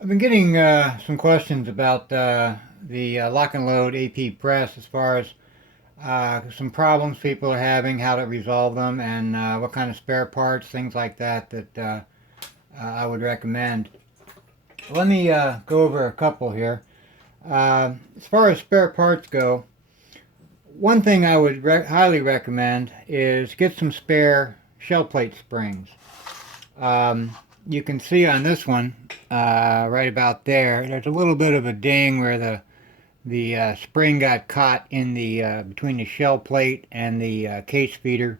I've been getting some questions about the lock and load AP Press as far as some problems people are having, how to resolve them, and what kind of spare parts, things like that I would recommend. Let me go over a couple here. As far as spare parts go, one thing I would highly recommend is get some spare shell plate springs. Um, you can see on this one, right about there, there's a little bit of a ding where the spring got caught in the between the shell plate and the case feeder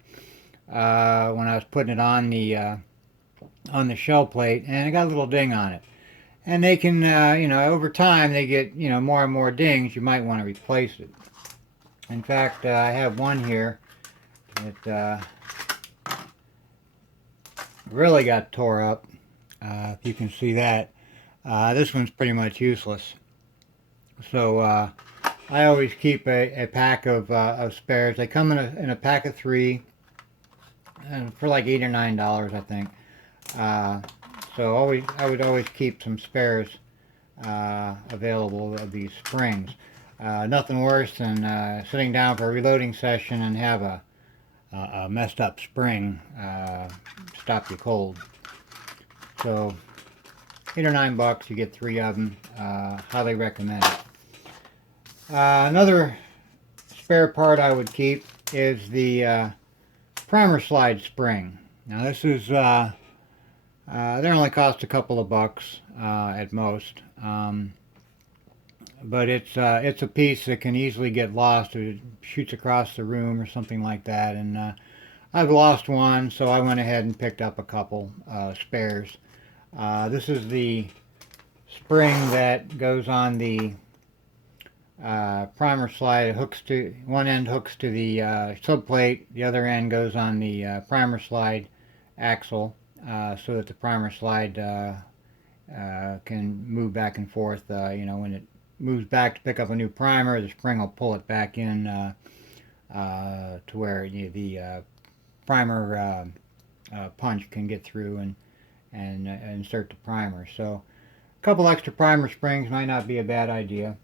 when I was putting it on the shell plate, and it got a little ding on it. And they can, over time they get, more and more dings. You might want to replace it. In fact, I have one here that really got tore up. If you can see that, this one's pretty much useless. So I always keep a pack of spares. They come in a pack of 3, and for like $8 or $9, I think. So I would always keep some spares available of these springs. Nothing worse than sitting down for a reloading session and have a messed up spring stop you cold. So $8 or $9, you get 3 of them. Highly recommend it. Another spare part I would keep is the primer slide spring. Now this is they only cost a couple of bucks at most, but it's a piece that can easily get lost. It shoots across the room or something like that, and I've lost one, so I went ahead and picked up a couple spares. This is the spring that goes on the primer slide. It hooks to one end, hooks to the subplate. The other end goes on the primer slide axle, so that the primer slide can move back and forth. When it moves back to pick up a new primer, the spring will pull it back in to where the primer punch can get through and insert the primer. So a couple extra primer springs might not be a bad idea.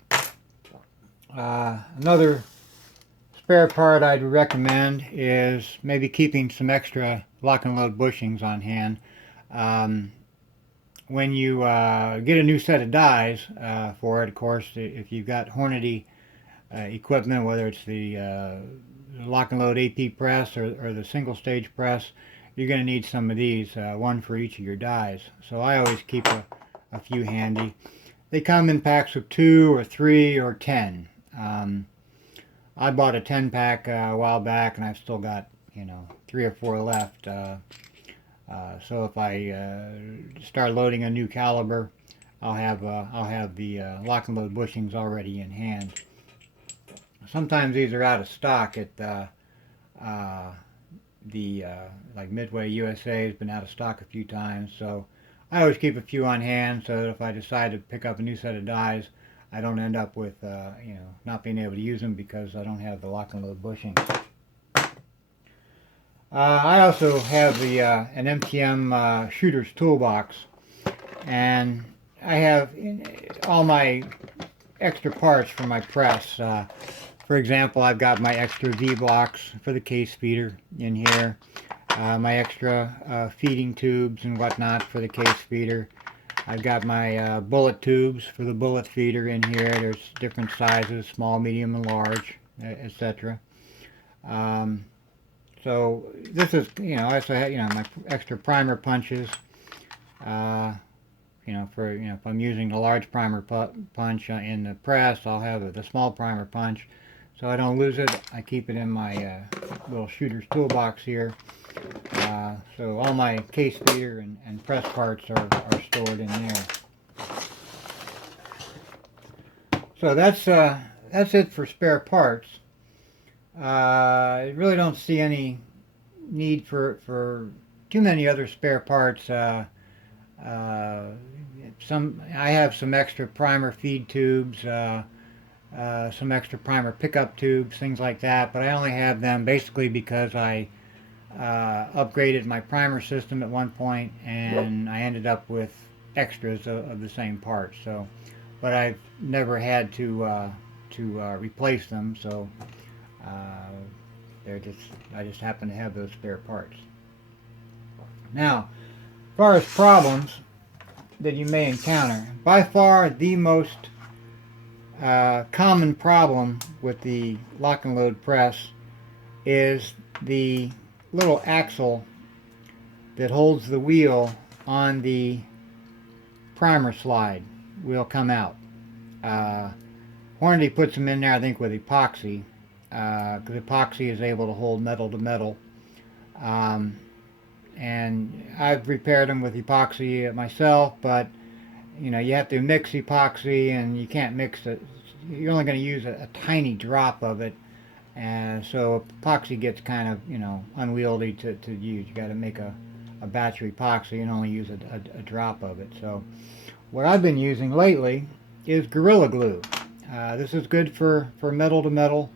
Another spare part I'd recommend is maybe keeping some extra lock and load bushings on hand. When you get a new set of dies for it, of course, if you've got Hornady equipment, whether it's the lock and load AP press or the single stage press, you're going to need some of these, one for each of your dies. So I always keep a few handy. They come in packs of 2 or 3 or 10. I bought a 10-pack a while back, and I've still got 3 or 4 left. So if I start loading a new caliber, I'll have the lock and load bushings already in hand. Sometimes these are out of stock at like Midway USA has been out of stock a few times, so I always keep a few on hand so that if I decide to pick up a new set of dies, I don't end up with not being able to use them because I don't have the lock and load bushing. I also have an MTM shooter's toolbox, and I have all my extra parts for my press. For example, I've got my extra V blocks for the case feeder in here, my extra feeding tubes and whatnot for the case feeder. I've got my bullet tubes for the bullet feeder in here. There's different sizes, small, medium, and large, etc. So this is, I also have, my extra primer punches. If I'm using the large primer punch in the press, I'll have the small primer punch. So I don't lose it. I keep it in my little shooter's toolbox here. So all my case feeder and press parts are stored in there. So that's it for spare parts. I really don't see any need for too many other spare parts. I have some extra primer feed tubes, some extra primer pickup tubes, things like that, but I only have them basically because I upgraded my primer system at one point, and I ended up with extras of the same parts. So, but I've never had to replace them. So they're just I just happen to have those spare parts. Now, as far as problems that you may encounter, by far the most common problem with the lock and load press is the little axle that holds the wheel on the primer slide will come out. Hornady puts them in there, I think, with epoxy, because epoxy is able to hold metal to metal. And I've repaired them with epoxy myself, but you know, you have to mix epoxy, and you can't mix it. You're only going to use a tiny drop of it, and so epoxy gets kind of, you know, unwieldy to use. You got to make a batch of epoxy and only use a drop of it. So what I've been using lately is Gorilla Glue. This is good for metal to metal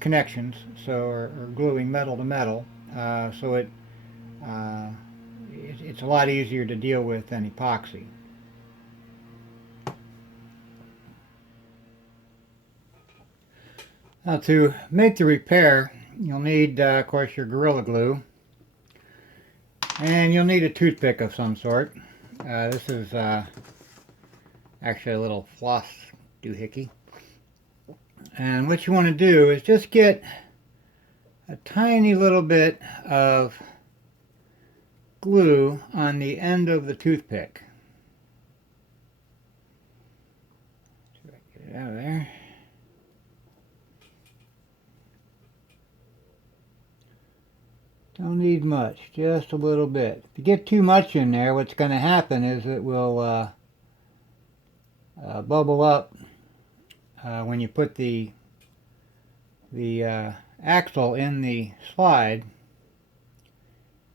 connections, so or gluing metal to metal. So it's a lot easier to deal with than epoxy. Now, to make the repair, you'll need, of course, your Gorilla Glue, and you'll need a toothpick of some sort. This is actually a little floss doohickey. And what you want to do is just get a tiny little bit of glue on the end of the toothpick. See if I can get it out of there. Don't need much, just a little bit. If you get too much in there, what's going to happen is it will bubble up when you put the axle in the slide.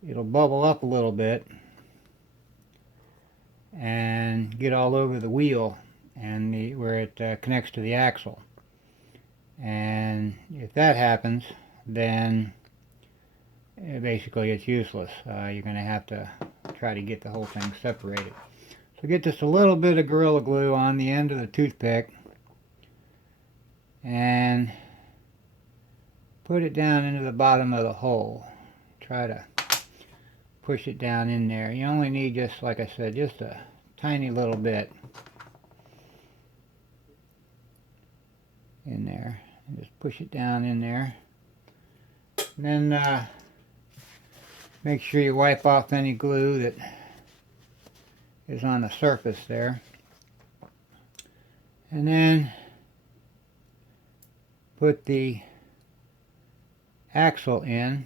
It'll bubble up a little bit and get all over the wheel and where it connects to the axle. And if that happens, then basically it's useless. You're going to have to try to get the whole thing separated. So get just a little bit of Gorilla Glue on the end of the toothpick and put it down into the bottom of the hole. Try to push it down in there. You only need, just like I said, just a tiny little bit in there. And just push it down in there. And then make sure you wipe off any glue that is on the surface there. And then put the axle in.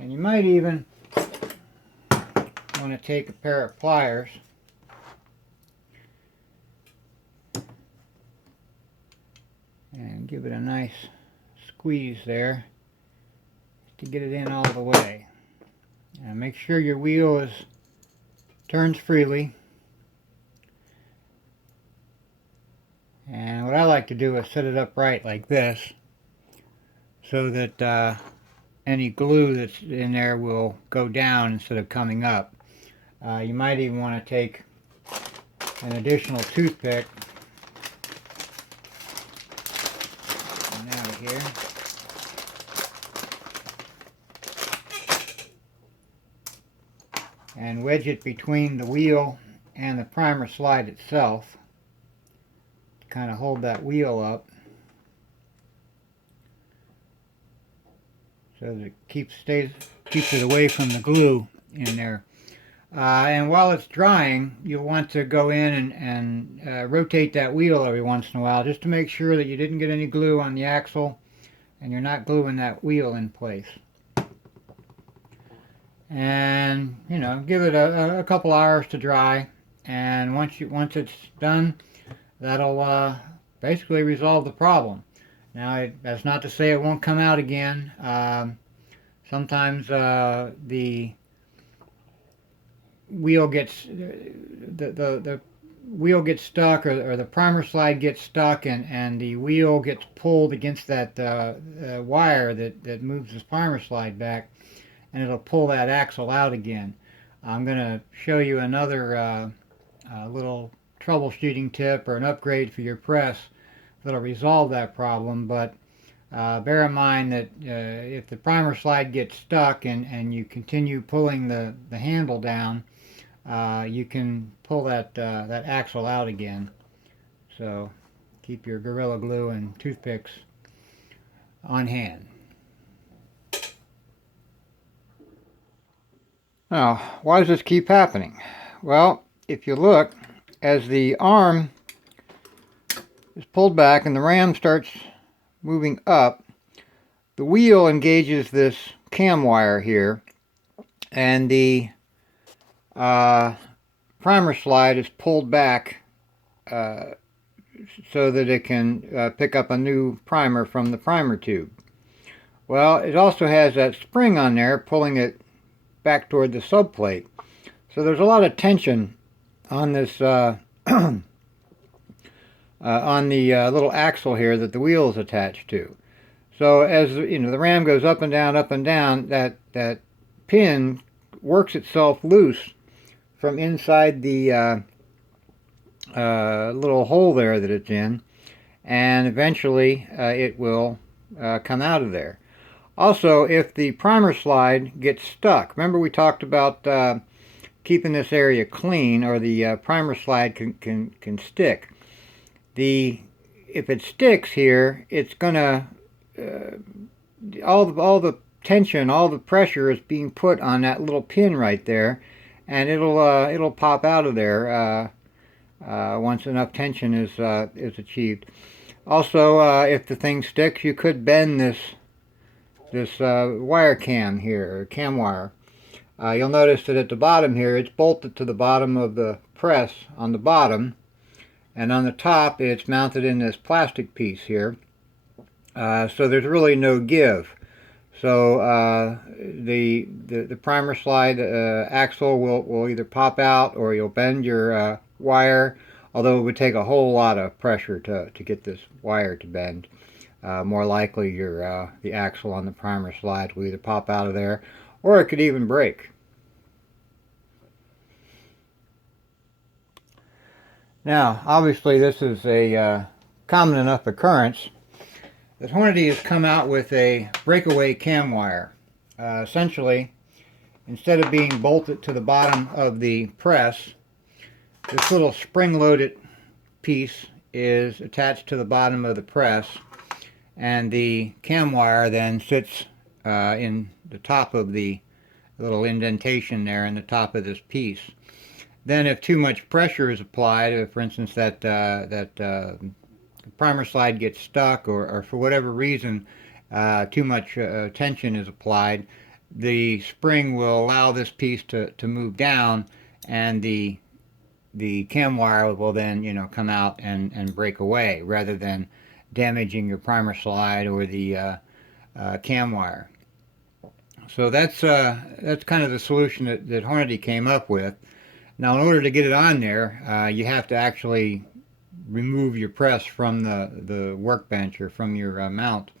And you might even want to take a pair of pliers and give it a nice squeeze there to get it in all the way. And make sure your wheel turns freely. And what I like to do is set it upright like this, so that any glue that's in there will go down instead of coming up. You might even want to take an additional toothpick out of here. And wedge it between the wheel and the primer slide itself to kind of hold that wheel up so that it keeps it away from the glue in there. And while it's drying, you'll want to go in and rotate that wheel every once in a while, just to make sure that you didn't get any glue on the axle and you're not gluing that wheel in place. And you know, give it a couple hours to dry, and once it's done, that'll basically resolve the problem. Now, that's not to say it won't come out again. Sometimes the wheel gets the wheel gets stuck, or the primer slide gets stuck, and the wheel gets pulled against that wire that moves this primer slide back, and it'll pull that axle out again. I'm going to show you another little troubleshooting tip or an upgrade for your press that'll resolve that problem, but bear in mind that if the primer slide gets stuck and you continue pulling the handle down, you can pull that axle out again. So keep your Gorilla Glue and toothpicks on hand. Now, why does this keep happening? Well, if you look, as the arm is pulled back and the ram starts moving up, the wheel engages this cam wire here, and the primer slide is pulled back so that it can pick up a new primer from the primer tube. Well, it also has that spring on there pulling it back toward the subplate. So there's a lot of tension on this on the little axle here that the wheel is attached to. So as you know, the ram goes up and down, that pin works itself loose from inside the little hole there that it's in, and eventually it will come out of there. Also, if the primer slide gets stuck, remember we talked about keeping this area clean, or the primer slide can stick. If it sticks here, it's gonna all the tension, all the pressure is being put on that little pin right there, and it'll pop out of there once enough tension is achieved. Also, if the thing sticks, you could bend this wire cam here, or cam wire. You'll notice that at the bottom here, it's bolted to the bottom of the press on the bottom, and on the top it's mounted in this plastic piece here. So there's really no give. So the primer slide axle will either pop out, or you'll bend your wire, although it would take a whole lot of pressure to get this wire to bend. More likely the axle on the primer slide will either pop out of there, or it could even break. Now, obviously this is a common enough occurrence that Hornady has come out with a breakaway cam wire. Essentially, instead of being bolted to the bottom of the press, this little spring-loaded piece is attached to the bottom of the press, and the cam wire then sits in the top of the little indentation there in the top of this piece. Then if too much pressure is applied, for instance that primer slide gets stuck, or for whatever reason too much tension is applied, the spring will allow this piece to move down, and the cam wire will then come out and break away, rather than damaging your primer slide or the cam wire. So that's kind of the solution that Hornady came up with. Now, in order to get it on there, you have to actually remove your press from the workbench, or from your mount.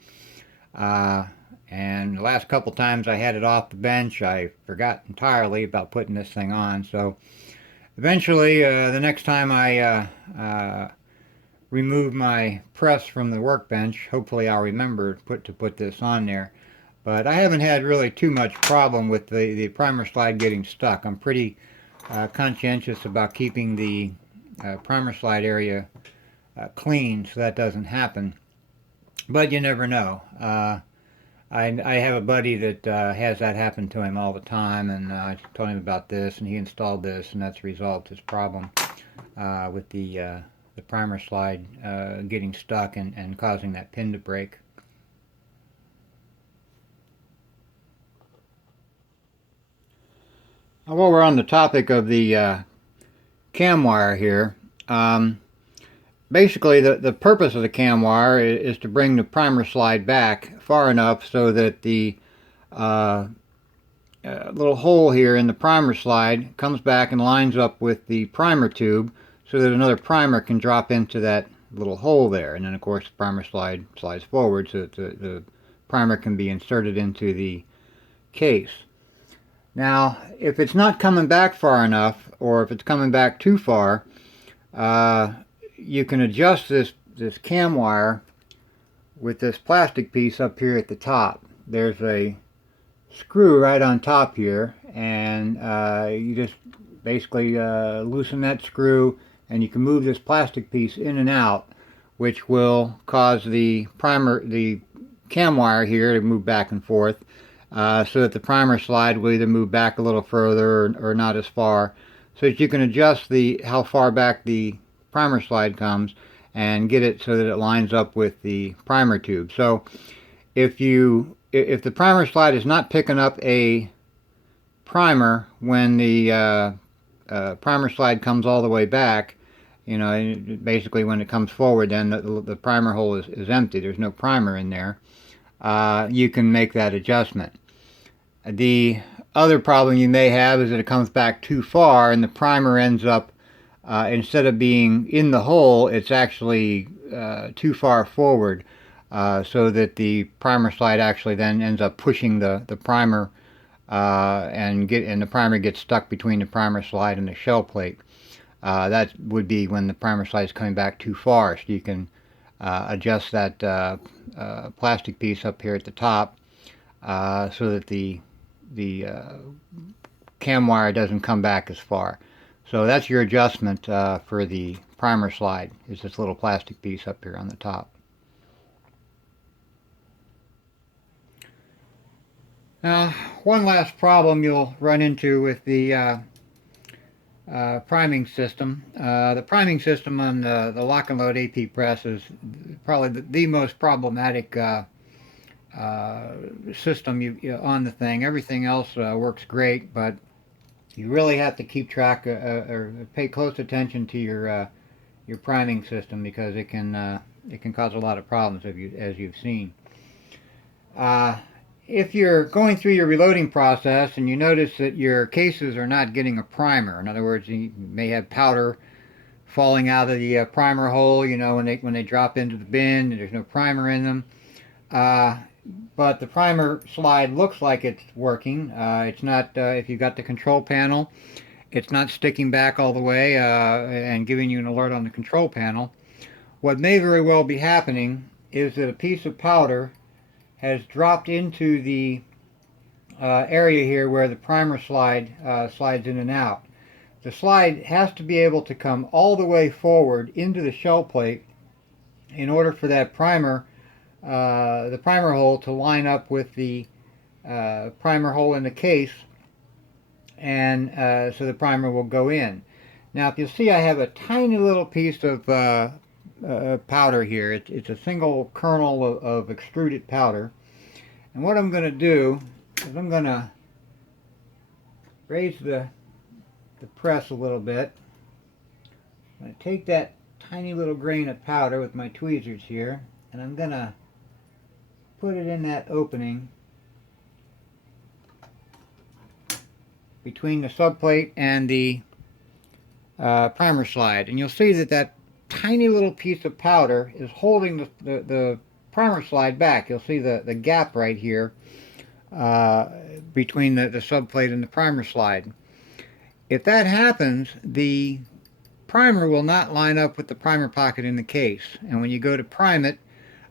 And the last couple times I had it off the bench, I forgot entirely about putting this thing on. So eventually, the next time I remove my press from the workbench, hopefully I'll remember to put this on there. But I haven't had really too much problem with the primer slide getting stuck. I'm pretty conscientious about keeping the primer slide area clean, so that doesn't happen. But you never know. I have a buddy that has that happen to him all the time, and I told him about this, and he installed this, and that's resolved his problem with the primer slide getting stuck and causing that pin to break. Now, while we're on the topic of the cam wire here, basically the purpose of the cam wire is to bring the primer slide back far enough so that the little hole here in the primer slide comes back and lines up with the primer tube, so that another primer can drop into that little hole there. And then of course the primer slides forward so that the primer can be inserted into the case. Now, if it's not coming back far enough, or if it's coming back too far, you can adjust this cam wire with this plastic piece up here at the top. There's a screw right on top here, and you just basically loosen that screw, and you can move this plastic piece in and out, which will cause the cam wire here to move back and forth, so that the primer slide will either move back a little further or not as far, so that you can adjust how far back the primer slide comes and get it so that it lines up with the primer tube. So if the primer slide is not picking up a primer when the primer slide comes all the way back, you know, basically when it comes forward, then the primer hole is empty. There's no primer in there. You can make that adjustment. The other problem you may have is that it comes back too far and the primer ends up, instead of being in the hole, it's actually too far forward, so that the primer slide actually then ends up pushing the primer, and the primer gets stuck between the primer slide and the shell plate. That would be when the primer slide is coming back too far. So you can adjust that plastic piece up here at the top, so that the cam wire doesn't come back as far. So that's your adjustment for the primer slide, is this little plastic piece up here on the top. Now, one last problem you'll run into with the priming system. The priming system on the Lock and Load AP Press is probably the most problematic system on the thing. Everything else works great, but you really have to keep track or pay close attention to your priming system, because it can cause a lot of problems, as you've seen. If you're going through your reloading process and you notice that your cases are not getting a primer, in other words, you may have powder falling out of the primer hole, you know, when they drop into the bin, there's no primer in them. But the primer slide looks like it's working. It's not, if you've got the control panel, it's not sticking back all the way and giving you an alert on the control panel. What may very well be happening is that a piece of powder has dropped into the area here where the primer slide slides in and out. The slide has to be able to come all the way forward into the shell plate in order for that primer, the primer hole, to line up with the primer hole in the case, and so the primer will go in. Now, if you see, I have a tiny little piece of powder here. It's a single kernel of extruded powder, and what I'm going to do is I'm going to raise the press a little bit. I'm going to take that tiny little grain of powder with my tweezers here, and I'm going to put it in that opening between the subplate and the primer slide, and you'll see that tiny little piece of powder is holding the primer slide back. You'll see the gap right here between the subplate and the primer slide. If that happens, the primer will not line up with the primer pocket in the case, and when you go to prime it,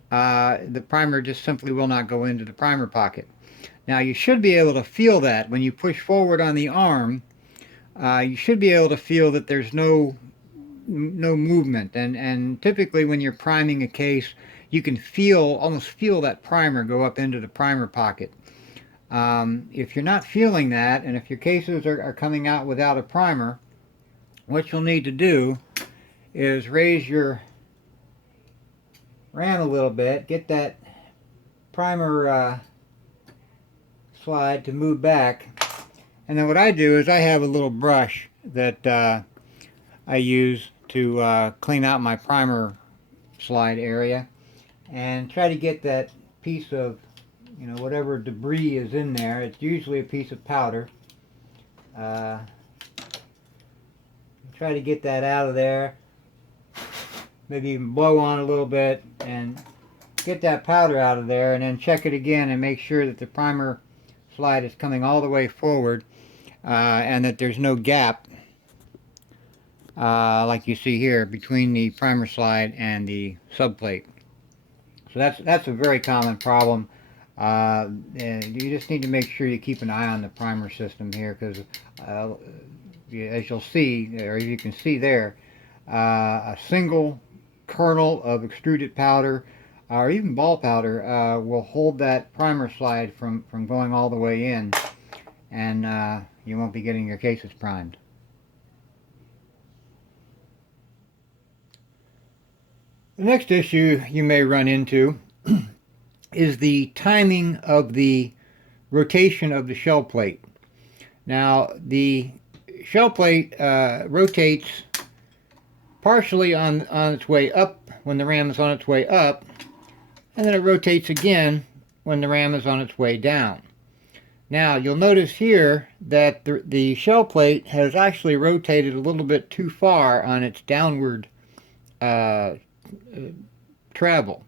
the primer just simply will not go into the primer pocket. Now, you should be able to feel that when you push forward on the arm. You should be able to feel that there's no movement, and typically when you're priming a case, you can almost feel that primer go up into the primer pocket. If you're not feeling that, and if your cases are coming out without a primer, what you'll need to do is raise your ram a little bit, get that primer slide to move back, and then what I do is I have a little brush that I use to clean out my primer slide area, and try to get that piece of, you know, whatever debris is in there. It's usually a piece of powder. try to get that out of there. Maybe even blow on a little bit and get that powder out of there, and then check it again and make sure that the primer slide is coming all the way forward and that there's no gap like you see here between the primer slide and the subplate. So that's a very common problem. And you just need to make sure you keep an eye on the primer system here, because as you'll see, or you can see there, a single kernel of extruded powder or even ball powder will hold that primer slide from going all the way in, and you won't be getting your cases primed. The next issue you may run into is the timing of the rotation of the shell plate. Now, the shell plate rotates partially on its way up when the ram is on its way up, and then it rotates again when the ram is on its way down. Now, you'll notice here that the shell plate has actually rotated a little bit too far on its downward travel.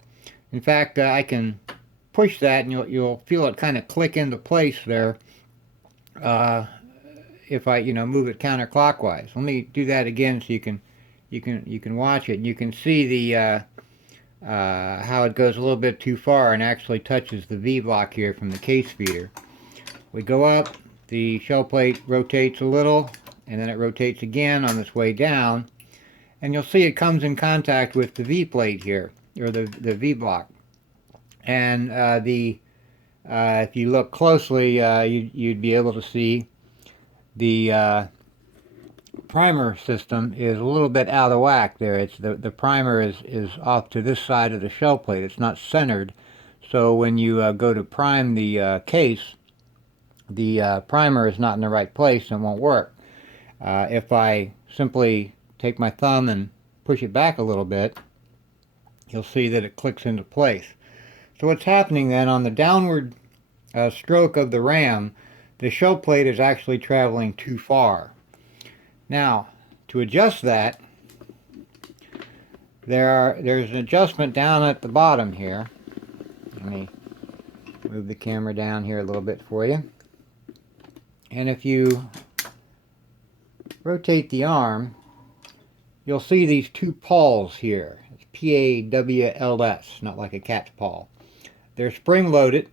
In fact, I can push that and you'll feel it kind of click into place there if I move it counterclockwise. Let me do that again so you can watch it, and you can see the how it goes a little bit too far and actually touches the V block here from the case feeder. We go up, the shell plate rotates a little, and then it rotates again on its way down, and you'll see it comes in contact with the V plate here, or the V block. And if you look closely, you'd be able to see the primer system is a little bit out of whack there. It's the primer is off to this side of the shell plate. It's not centered. So when you go to prime the case, the primer is not in the right place and won't work. If I simply take my thumb and push it back a little bit, you'll see that it clicks into place. So what's happening then, on the downward stroke of the ram, the shell plate is actually traveling too far. Now, to adjust that, there's an adjustment down at the bottom here. Let me move the camera down here a little bit for you. And if you rotate the arm, you'll see these two pawls here. It's P-A-W-L-S, not like a cat's paw. They're spring-loaded.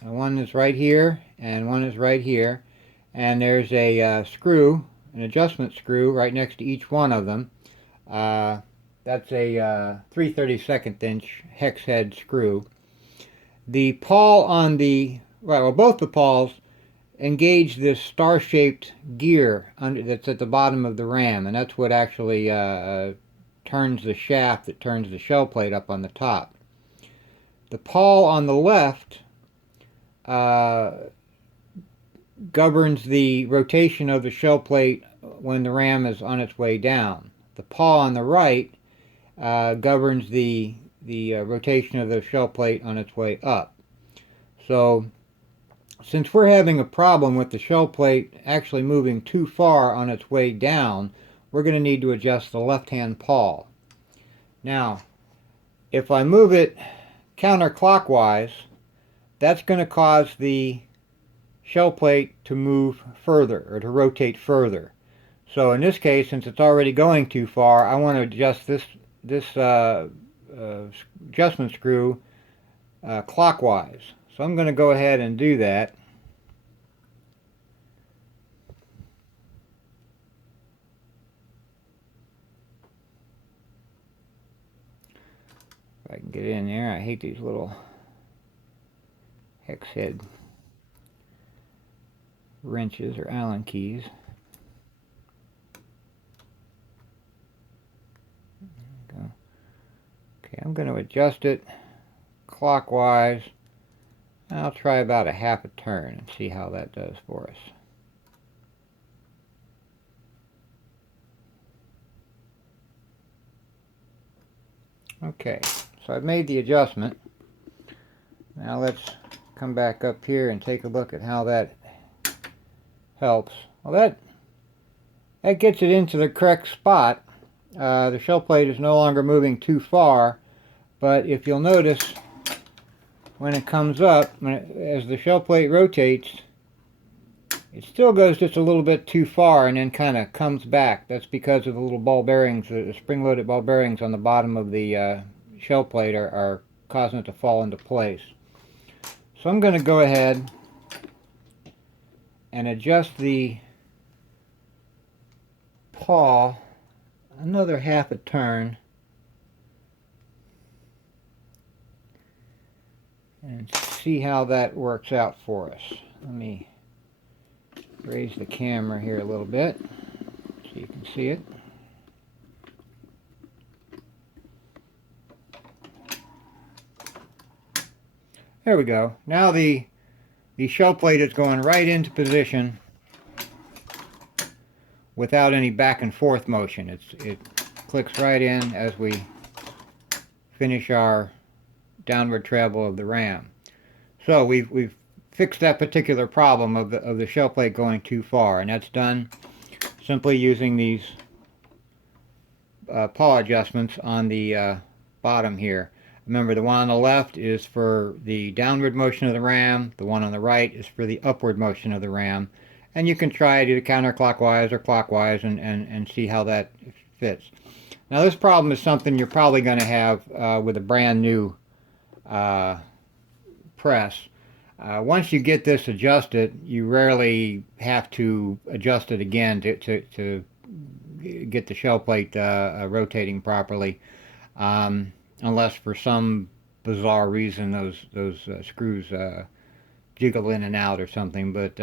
One is right here, and one is right here. And there's a screw, an adjustment screw, right next to each one of them. That's a 3/32 inch hex head screw. The pawl on the, well, both the pawls engage this star-shaped gear that's at the bottom of the ram, and that's what actually turns the shaft that turns the shell plate up on the top. The pawl on the left governs the rotation of the shell plate when the ram is on its way down. The pawl on the right governs the rotation of the shell plate on its way up. So since we're having a problem with the shell plate actually moving too far on its way down, we're going to need to adjust the left-hand pawl. Now, if I move it counterclockwise, that's going to cause the shell plate to move further, or to rotate further. So in this case, since it's already going too far, I want to adjust this adjustment screw clockwise. So I'm going to go ahead and do that. If I can get it in there. I hate these little hex head wrenches or Allen keys. There we go. Okay, I'm going to adjust it clockwise. I'll try about a half a turn and see how that does for us. Okay, so I've made the adjustment. Now let's come back up here and take a look at how that helps. Well, that gets it into the correct spot. The shell plate is no longer moving too far, but if you'll notice, when it comes up, as the shell plate rotates, it still goes just a little bit too far and then kind of comes back. That's because of the little ball bearings, the spring-loaded ball bearings on the bottom of the shell plate are causing it to fall into place. So I'm going to go ahead and adjust the paw another half a turn and see how that works out for us. Let me raise the camera here a little bit so you can see it. There we go. Now the shell plate is going right into position without any back and forth motion. It clicks right in as we finish our downward travel of the ram. So we've fixed that particular problem of the shell plate going too far, and that's done simply using these paw adjustments on the bottom here. Remember, the one on the left is for the downward motion of the ram, the one on the right is for the upward motion of the ram, and you can try it either counterclockwise or clockwise and see how that fits. Now this problem is something you're probably going to have with a brand new press. Once you get this adjusted, you rarely have to adjust it again to get the shell plate rotating properly, unless for some bizarre reason those screws jiggle in and out or something. But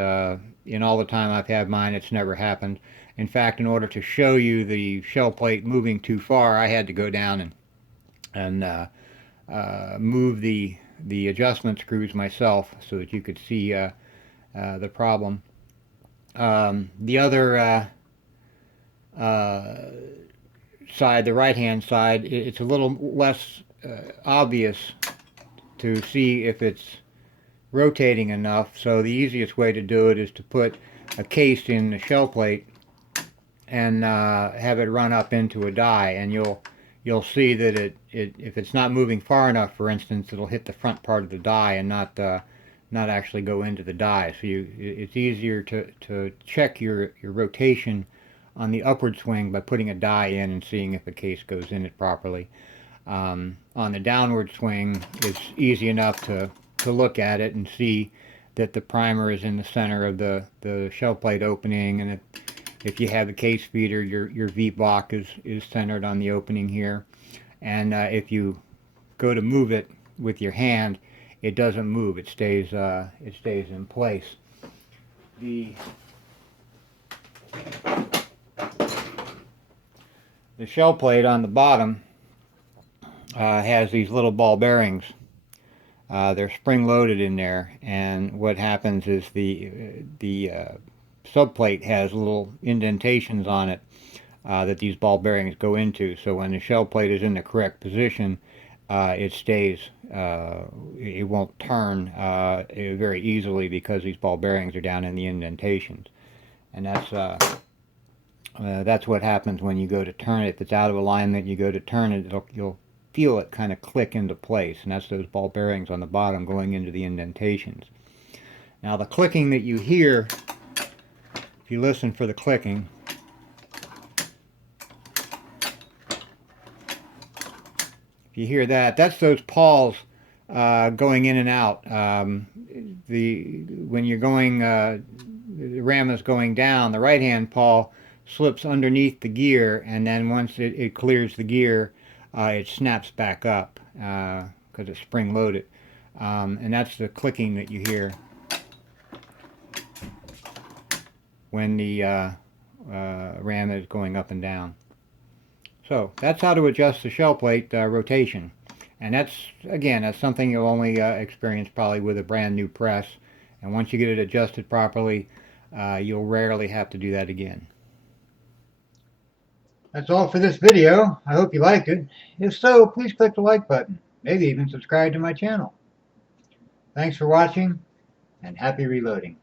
in all the time I've had mine, it's never happened. In fact, in order to show you the shell plate moving too far, I had to go down and move the adjustment screws myself so that you could see the problem. The other side, the right hand side, it's a little less obvious to see if it's rotating enough, so the easiest way to do it is to put a case in the shell plate and have it run up into a die, and you'll see that if it's not moving far enough, for instance, it'll hit the front part of the die and not actually go into the die. So it's easier to check your rotation on the upward swing by putting a die in and seeing if the case goes in it properly. On the downward swing, it's easy enough to look at it and see that the primer is in the center of the shell plate opening, and if you have the case feeder, your V-block is centered on the opening here. And if you go to move it with your hand, it doesn't move. It stays in place. The shell plate on the bottom has these little ball bearings. They're spring-loaded in there, and what happens is the subplate has little indentations on it that these ball bearings go into. So when the shell plate is in the correct position, it stays. It won't turn very easily because these ball bearings are down in the indentations, and that's what happens when you go to turn it. If it's out of alignment, you go to turn it, you'll feel it kind of click into place, and that's those ball bearings on the bottom going into the indentations. Now the clicking that you hear, if you listen for the clicking, if you hear that, that's those paws going in and out. When you're going, the ram is going down, the right hand paw slips underneath the gear, and then once it clears the gear, it snaps back up because it's spring-loaded. And that's the clicking that you hear when the ram is going up and down. So that's how to adjust the shell plate rotation. And that's something you'll only experience probably with a brand new press. And once you get it adjusted properly, you'll rarely have to do that again. That's all for this video. I hope you liked it. If so, please click the like button. Maybe even subscribe to my channel. Thanks for watching, and happy reloading.